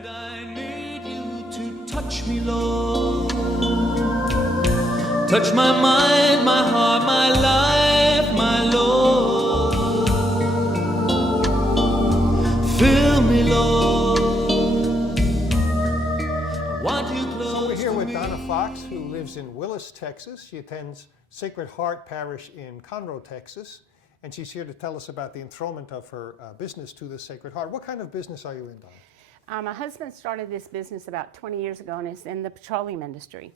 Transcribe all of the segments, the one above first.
And I need you to touch me, Lord. Touch my mind, my heart, my life, my Lord. Fill me, Lord. I want you close. So we're here with Donna Fox, who lives in Willis, Texas. She attends Sacred Heart Parish in Conroe, Texas. And she's here to tell us about the enthronement of her business to the Sacred Heart. What kind of business are you in, Donna? My husband started this business about 20 years ago, and it's in the petroleum industry.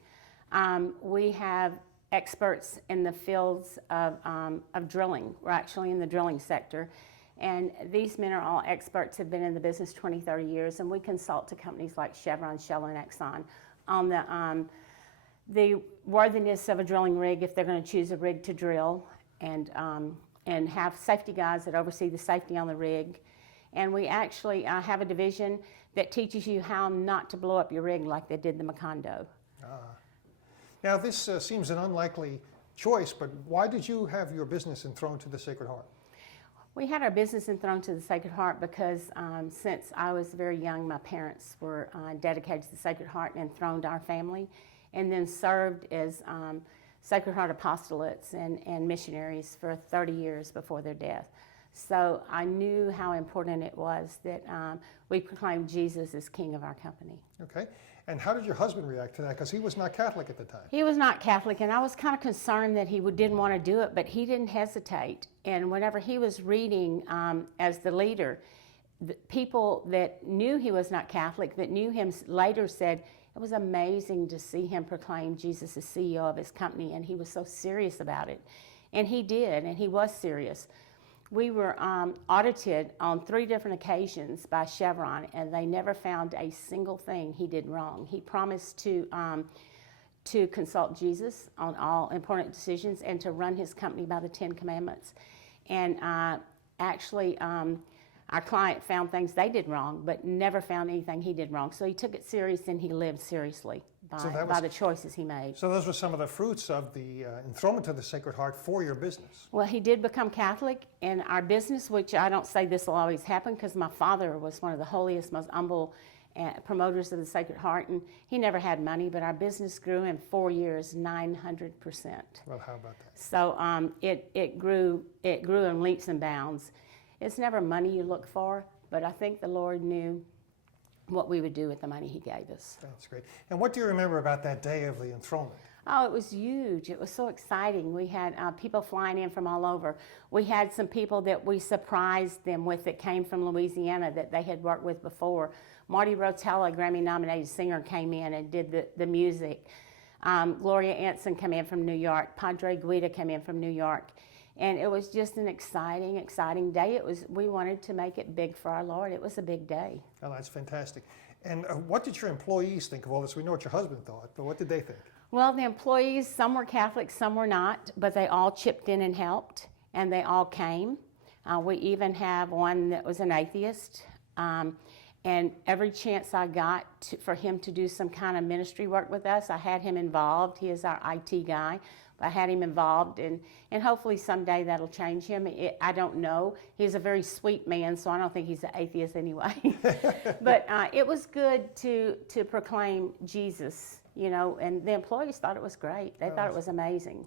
We have experts in the fields of drilling. We're actually in the drilling sector. And these men are all experts, have been in the business 20, 30 years, and we consult to companies like Chevron, Shell, and Exxon on the worthiness of a drilling rig, if they're going to choose a rig to drill, and have safety guys that oversee the safety on the rig. And we actually have a division that teaches you how not to blow up your rig like they did the Macondo. Now this seems an unlikely choice, but why did you have your business enthroned to the Sacred Heart? We had our business enthroned to the Sacred Heart because since I was very young, my parents were dedicated to the Sacred Heart and enthroned our family, and then served as Sacred Heart Apostolates and missionaries for 30 years before their death. So I knew how important it was that we proclaimed Jesus as King of our company. Okay. And how did your husband react to that? Because he was not Catholic at the time. He was not Catholic, and I was kind of concerned that he didn't want to do it, but he didn't hesitate. And whenever he was reading as the leader, the people that knew he was not Catholic, that knew him later said, it was amazing to see him proclaim Jesus as CEO of his company, and he was so serious about it. And he did, and he was serious. We were audited on 3 different occasions by Chevron, and they never found a single thing he did wrong. He promised to consult Jesus on all important decisions and to run his company by the 10 Commandments. And actually, our client found things they did wrong, but never found anything he did wrong. So he took it serious, and he lived seriously by the choices he made. So those were some of the fruits of the enthronement of the Sacred Heart for your business. Well, he did become Catholic, and our business, which I don't say this will always happen, because my father was one of the holiest, most humble promoters of the Sacred Heart, and he never had money, but our business grew in 4 years 900%. Well, how about that? So it grew in leaps and bounds. It's never money you look for, but I think the Lord knew what we would do with the money he gave us. That's great. And what do you remember about that day of the enthronement? Oh, it was huge. It was so exciting. We had people flying in from all over. We had some people that we surprised them with that came from Louisiana that they had worked with before. Marty Rotella, a Grammy-nominated singer, came in and did the music. Gloria Anson came in from New York. Padre Guida came in from New York. And it was just an exciting, exciting day. We wanted to make it big for our Lord. It was a big day. Oh, that's fantastic. And what did your employees think of all this? We know what your husband thought, but what did they think? Well, the employees, some were Catholic, some were not, but they all chipped in and helped, and they all came. We even have one that was an atheist, and every chance I got for him to do some kind of ministry work with us, I had him involved. He is our IT guy. I had him involved, and hopefully someday that'll change him. I don't know. He's a very sweet man, so I don't think he's an atheist anyway. But it was good to proclaim Jesus, you know, and the employees thought it was great. They thought it was amazing.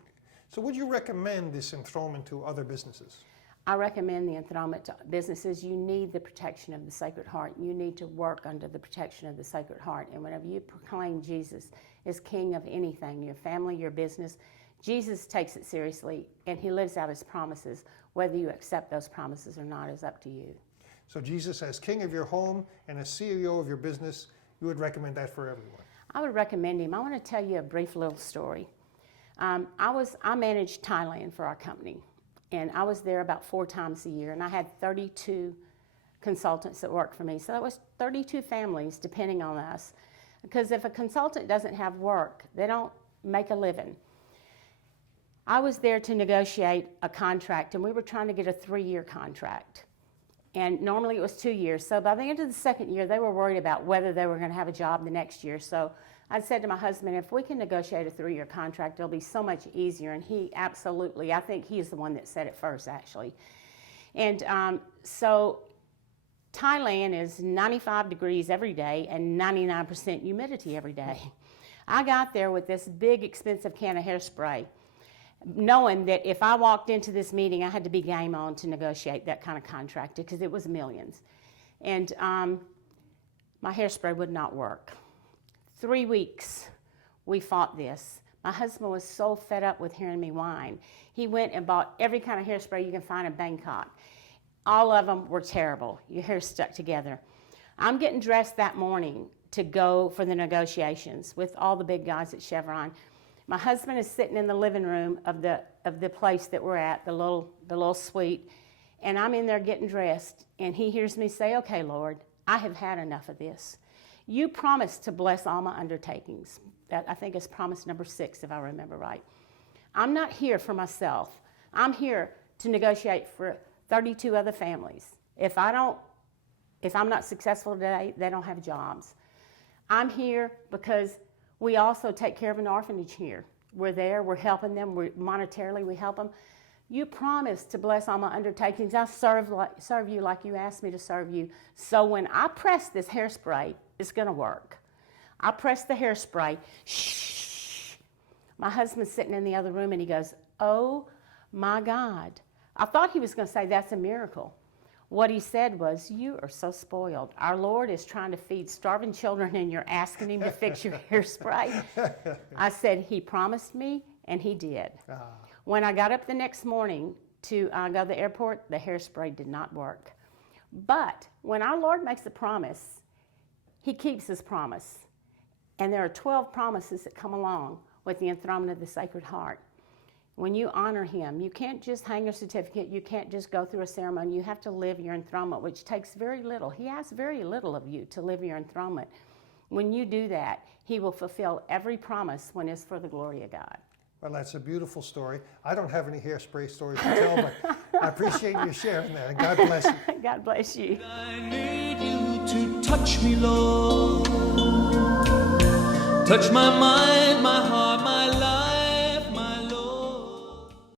So would you recommend this enthronement to other businesses? I recommend the enthronement to businesses. You need the protection of the Sacred Heart. You need to work under the protection of the Sacred Heart. And whenever you proclaim Jesus as King of anything, your family, your business, Jesus takes it seriously, and he lives out his promises. Whether you accept those promises or not is up to you. So Jesus as King of your home and as CEO of your business, you would recommend that for everyone? I would recommend him. I want to tell you a brief little story. I managed Thailand for our company, and I was there about 4 times a year, and I had 32 consultants that worked for me. So that was 32 families depending on us, because if a consultant doesn't have work, they don't make a living. I was there to negotiate a contract, and we were trying to get a 3-year contract. And normally it was 2 years. So by the end of the 2nd year, they were worried about whether they were going to have a job the next year. So I said to my husband, if we can negotiate a 3-year contract, it'll be so much easier. And he absolutely, I think he's the one that said it first, actually. And so Thailand is 95 degrees every day and 99% humidity every day. I got there with this big, expensive can of hairspray, knowing that if I walked into this meeting, I had to be game on to negotiate that kind of contract because it was millions. And my hairspray would not work. 3 weeks we fought this. My husband was so fed up with hearing me whine. He went and bought every kind of hairspray you can find in Bangkok. All of them were terrible. Your hair stuck together. I'm getting dressed that morning to go for the negotiations with all the big guys at Chevron. My husband is sitting in the living room of the place that we're at, the little suite, and I'm in there getting dressed, and he hears me say, "Okay, Lord, I have had enough of this. You promised to bless all my undertakings." That, I think, is promise number 6, if I remember right. I'm not here for myself. I'm here to negotiate for 32 other families. If I'm not successful today, they don't have jobs. I'm here because we also take care of an orphanage here. We're there, we're helping them, monetarily we help them. You promised to bless all my undertakings. I'll serve you like you asked me to serve you. So when I press this hairspray, it's gonna work. I press the hairspray, shh. My husband's sitting in the other room and he goes, "Oh my God." I thought he was gonna say, "That's a miracle." What he said was, "You are so spoiled. Our Lord is trying to feed starving children and you're asking him to fix your hairspray." I said, "He promised me," and he did. When I got up the next morning to go to the airport, the hairspray did not work. But when our Lord makes a promise, he keeps his promise. And there are 12 promises that come along with the enthronement of the Sacred Heart. When you honor him, you can't just hang your certificate, you can't just go through a ceremony, you have to live your enthronement, which takes very little. He asks very little of you to live your enthronement. When you do that, he will fulfill every promise when it's for the glory of God. Well, that's a beautiful story. I don't have any hairspray stories to tell, but I appreciate you sharing that, and God bless you. God bless you. I need you to touch me, Lord. Touch my mind.